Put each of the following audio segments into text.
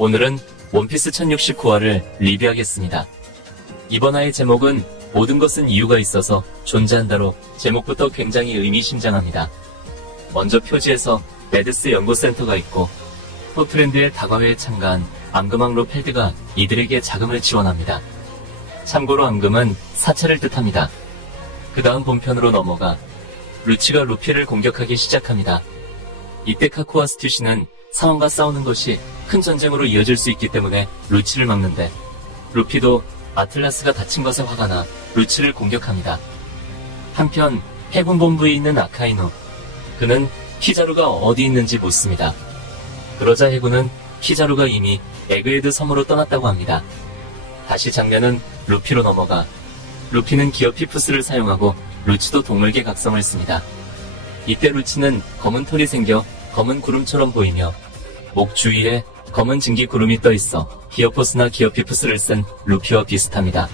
오늘은 원피스 1069화를 리뷰하겠습니다. 이번 화의 제목은 모든 것은 이유가 있어서 존재한다로 제목부터 굉장히 의미심장합니다. 먼저 표지에서 메드스 연구센터가 있고 포트랜드의 다과회에 참가한 앙금왕 로펠드가 이들에게 자금을 지원합니다. 참고로 앙금은 사찰을 뜻합니다. 그 다음 본편으로 넘어가 루치가 루피를 공격하기 시작합니다. 이때 카쿠와 스튜시는 상황과 싸우는 것이 큰 전쟁으로 이어질 수 있기 때문에 루치를 막는데 루피도 아틀라스가 다친 것에 화가 나 루치를 공격합니다. 한편 해군본부에 있는 아카이누, 그는 키자루가 어디 있는지 묻습니다. 그러자 해군은 키자루가 이미 에그헤드 섬으로 떠났다고 합니다. 다시 장면은 루피로 넘어가 루피는 기어 피프스를 사용하고 루치도 동물계 각성을 씁니다. 이때 루치는 검은 털이 생겨 검은 구름처럼 보이며 목 주위에 검은 증기 구름이 떠있어 기어포스나 기어피프스를 쓴 루피와 비슷합니다.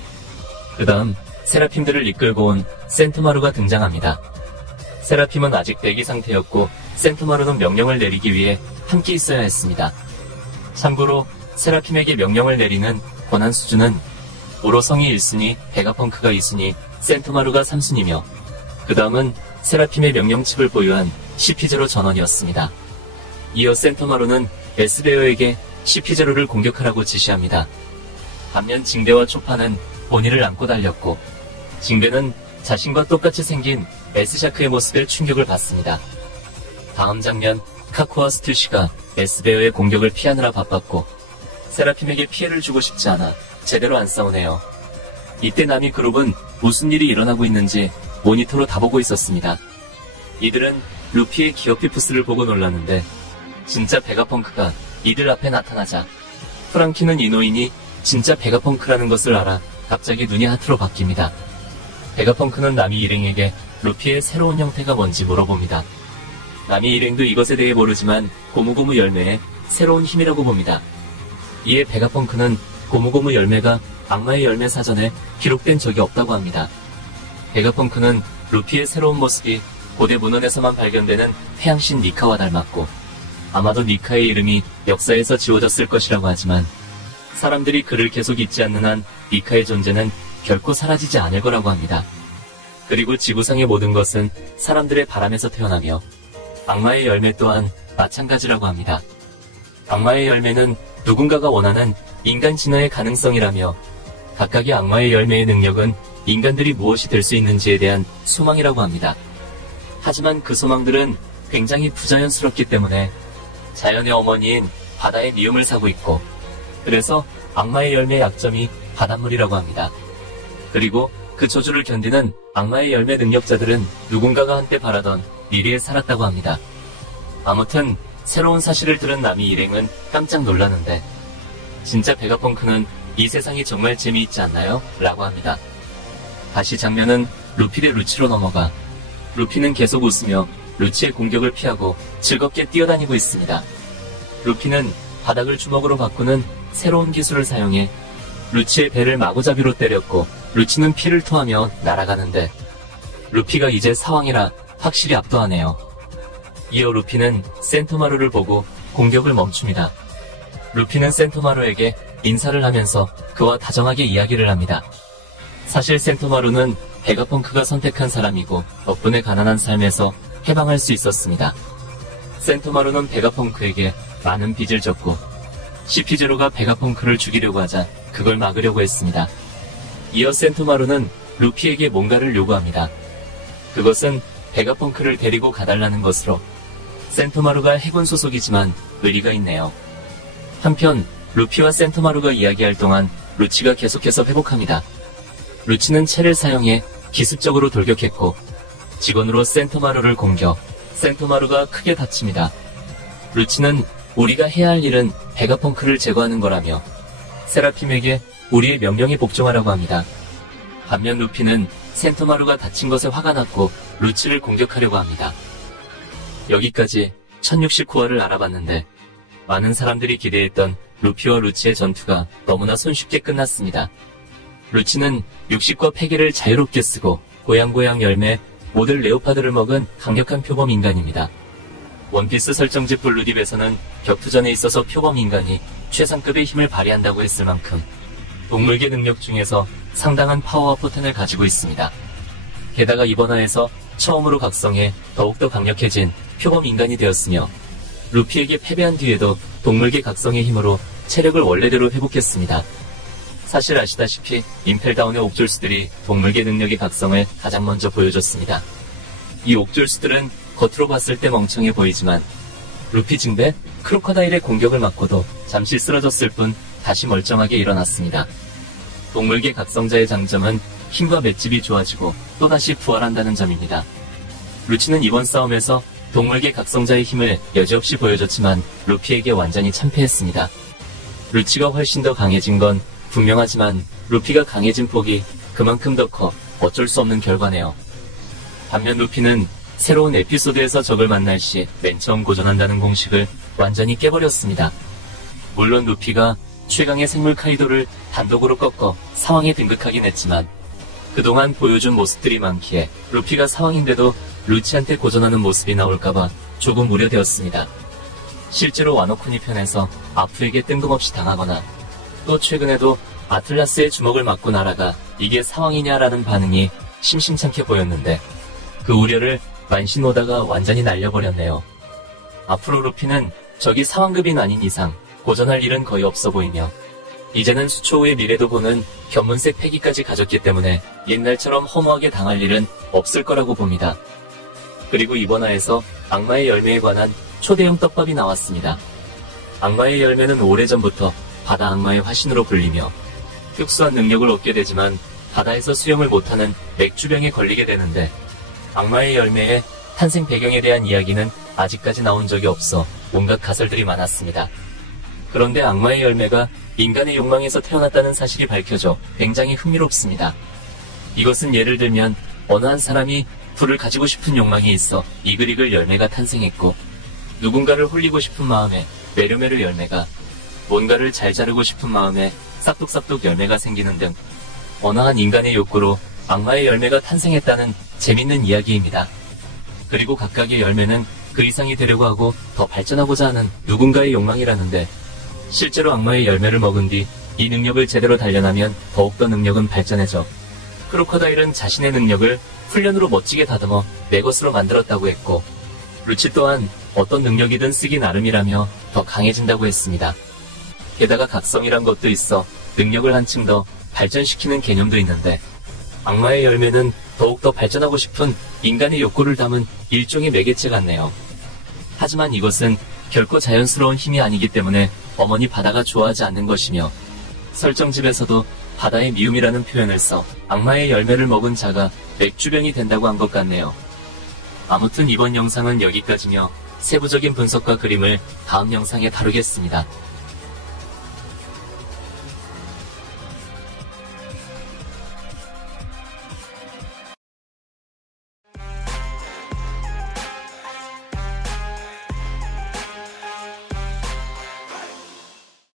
그 다음 세라핌들을 이끌고 온 센토마루가 등장합니다. 세라핌은 아직 대기 상태였고 센토마루는 명령을 내리기 위해 함께 있어야 했습니다. 참고로 세라핌에게 명령을 내리는 권한 수준은 오로성이 1순위, 베가펑크가 2순위, 센토마루가 3순위며 그 다음은 세라핌의 명령칩을 보유한 CP0 전원이었습니다. 이어 센토마루는 에스베어에게 CP0를 공격하라고 지시합니다. 반면 징베와 초파는 본인을 안고 달렸고 징베는 자신과 똑같이 생긴 에스샤크의 모습에 충격을 받습니다. 다음 장면, 카쿠와 스튜시가 에스베어의 공격을 피하느라 바빴고 세라핌에게 피해를 주고 싶지 않아 제대로 안 싸우네요. 이때 나미 그룹은 무슨 일이 일어나고 있는지 모니터로 다 보고 있었습니다. 이들은 루피의 기어피프스를 보고 놀랐는데 진짜 베가펑크가 이들 앞에 나타나자 프랑키는 이노인이 진짜 베가펑크라는 것을 알아 갑자기 눈이 하트로 바뀝니다. 베가펑크는 나미 일행에게 루피의 새로운 형태가 뭔지 물어봅니다. 나미 일행도 이것에 대해 모르지만 고무고무 열매의 새로운 힘이라고 봅니다. 이에 베가펑크는 고무고무 열매가 악마의 열매 사전에 기록된 적이 없다고 합니다. 베가펑크는 루피의 새로운 모습이 고대 문헌에서만 발견되는 태양신 니카와 닮았고 아마도 니카의 이름이 역사에서 지워졌을 것이라고 하지만 사람들이 그를 계속 잊지 않는 한 니카의 존재는 결코 사라지지 않을 거라고 합니다. 그리고 지구상의 모든 것은 사람들의 바람에서 태어나며 악마의 열매 또한 마찬가지라고 합니다. 악마의 열매는 누군가가 원하는 인간 진화의 가능성이라며 각각의 악마의 열매의 능력은 인간들이 무엇이 될 수 있는지에 대한 소망이라고 합니다. 하지만 그 소망들은 굉장히 부자연스럽기 때문에 자연의 어머니인 바다의 미움을 사고 있고 그래서 악마의 열매의 약점이 바닷물이라고 합니다. 그리고 그 저주를 견디는 악마의 열매 능력자들은 누군가가 한때 바라던 미래에 살았다고 합니다. 아무튼 새로운 사실을 들은 나미 일행은 깜짝 놀라는데 진짜 베가펑크는 이 세상이 정말 재미있지 않나요? 라고 합니다. 다시 장면은 루피 대 루치로 넘어가 루피는 계속 웃으며 루치의 공격을 피하고 즐겁게 뛰어다니고 있습니다. 루피는 바닥을 주먹으로 바꾸는 새로운 기술을 사용해 루치의 배를 마구잡이로 때렸고 루치는 피를 토하며 날아가는데 루피가 이제 사왕이라 확실히 압도하네요. 이어 루피는 센토마루를 보고 공격을 멈춥니다. 루피는 센토마루에게 인사를 하면서 그와 다정하게 이야기를 합니다. 사실 센토마루는 베가펑크가 선택한 사람이고 덕분에 가난한 삶에서 해방할 수 있었습니다. 센토마루는 베가펑크에게 많은 빚을 졌고 CP0가 베가펑크를 죽이려고 하자 그걸 막으려고 했습니다. 이어 센토마루는 루피에게 뭔가를 요구합니다. 그것은 베가펑크를 데리고 가달라는 것으로 센토마루가 해군 소속이지만 의리가 있네요. 한편 루피와 센토마루가 이야기할 동안 루치가 계속해서 회복합니다. 루치는 채를 사용해 기습적으로 돌격했고 직원으로 센토마루를 공격, 센토마루가 크게 다칩니다. 루치는 우리가 해야 할 일은 베가펑크를 제거하는 거라며 세라핌에게 우리의 명령에 복종하라고 합니다. 반면 루피는 센토마루가 다친 것에 화가 났고 루치를 공격하려고 합니다. 여기까지 1069화를 알아봤는데 많은 사람들이 기대했던 루피와 루치의 전투가 너무나 손쉽게 끝났습니다. 루치는 육식과 폐기를 자유롭게 쓰고 고양고양 열매, 모델 레오파드를 먹은 강력한 표범 인간입니다. 원피스 설정집 블루딥에서는 격투전에 있어서 표범 인간이 최상급의 힘을 발휘한다고 했을 만큼 동물계 능력 중에서 상당한 파워와 포텐을 가지고 있습니다. 게다가 이번 화에서 처음으로 각성해 더욱더 강력해진 표범 인간이 되었으며 루피에게 패배한 뒤에도 동물계 각성의 힘으로 체력을 원래대로 회복했습니다. 사실 아시다시피 임펠다운의 옥졸스들이 동물계 능력의 각성을 가장 먼저 보여줬습니다. 이 옥졸스들은 겉으로 봤을 때 멍청해 보이지만 루피 징배, 크로커다일의 공격을 맞고도 잠시 쓰러졌을 뿐 다시 멀쩡하게 일어났습니다. 동물계 각성자의 장점은 힘과 맷집이 좋아지고 또다시 부활한다는 점입니다. 루치는 이번 싸움에서 동물계 각성자의 힘을 여지없이 보여줬지만 루피에게 완전히 참패했습니다. 루치가 훨씬 더 강해진 건 분명하지만 루피가 강해진 폭이 그만큼 더 커 어쩔 수 없는 결과네요. 반면 루피는 새로운 에피소드에서 적을 만날 시 맨 처음 고전한다는 공식을 완전히 깨버렸습니다. 물론 루피가 최강의 생물 카이도를 단독으로 꺾어 사왕에 등극하긴 했지만 그동안 보여준 모습들이 많기에 루피가 사왕인데도 루치한테 고전하는 모습이 나올까봐 조금 우려되었습니다. 실제로 와노쿠니 편에서 아프에게 뜬금없이 당하거나 또 최근에도 아틀라스의 주먹을 맞고 날아가 이게 사왕이냐라는 반응이 심심찮게 보였는데 그 우려를 만신오다가 완전히 날려버렸네요. 앞으로 루피는 적이 사왕급이 아닌 이상 고전할 일은 거의 없어 보이며 이제는 수초 후의 미래도 보는 견문색 패기까지 가졌기 때문에 옛날처럼 허무하게 당할 일은 없을 거라고 봅니다. 그리고 이번 화에서 악마의 열매에 관한 초대형 떡밥이 나왔습니다. 악마의 열매는 오래전부터 바다 악마의 화신으로 불리며 특수한 능력을 얻게 되지만 바다에서 수영을 못하는 맥주병에 걸리게 되는데 악마의 열매의 탄생 배경에 대한 이야기는 아직까지 나온 적이 없어 온갖 가설들이 많았습니다. 그런데 악마의 열매가 인간의 욕망에서 태어났다는 사실이 밝혀져 굉장히 흥미롭습니다. 이것은 예를 들면 어느 한 사람이 불을 가지고 싶은 욕망이 있어 이글이글 열매가 탄생했고 누군가를 홀리고 싶은 마음에 메르메르 열매가 뭔가를 잘 자르고 싶은 마음에 싹둑싹둑 열매가 생기는 등 어느 한 인간의 욕구로 악마의 열매가 탄생했다는 재밌는 이야기입니다. 그리고 각각의 열매는 그 이상이 되려고 하고 더 발전하고자 하는 누군가의 욕망이라는데 실제로 악마의 열매를 먹은 뒤 이 능력을 제대로 단련하면 더욱더 능력은 발전해져 크로커다일은 자신의 능력을 훈련으로 멋지게 다듬어 내 것으로 만들었다고 했고 루치 또한 어떤 능력이든 쓰기 나름이라며 더 강해진다고 했습니다. 게다가 각성이란 것도 있어 능력을 한층 더 발전시키는 개념도 있는데 악마의 열매는 더욱더 발전하고 싶은 인간의 욕구를 담은 일종의 매개체 같네요. 하지만 이것은 결코 자연스러운 힘이 아니기 때문에 어머니 바다가 좋아하지 않는 것이며 설정집에서도 바다의 미움이라는 표현을 써 악마의 열매를 먹은 자가 맥주병이 된다고 한 것 같네요. 아무튼 이번 영상은 여기까지며 세부적인 분석과 그림을 다음 영상에 다루겠습니다.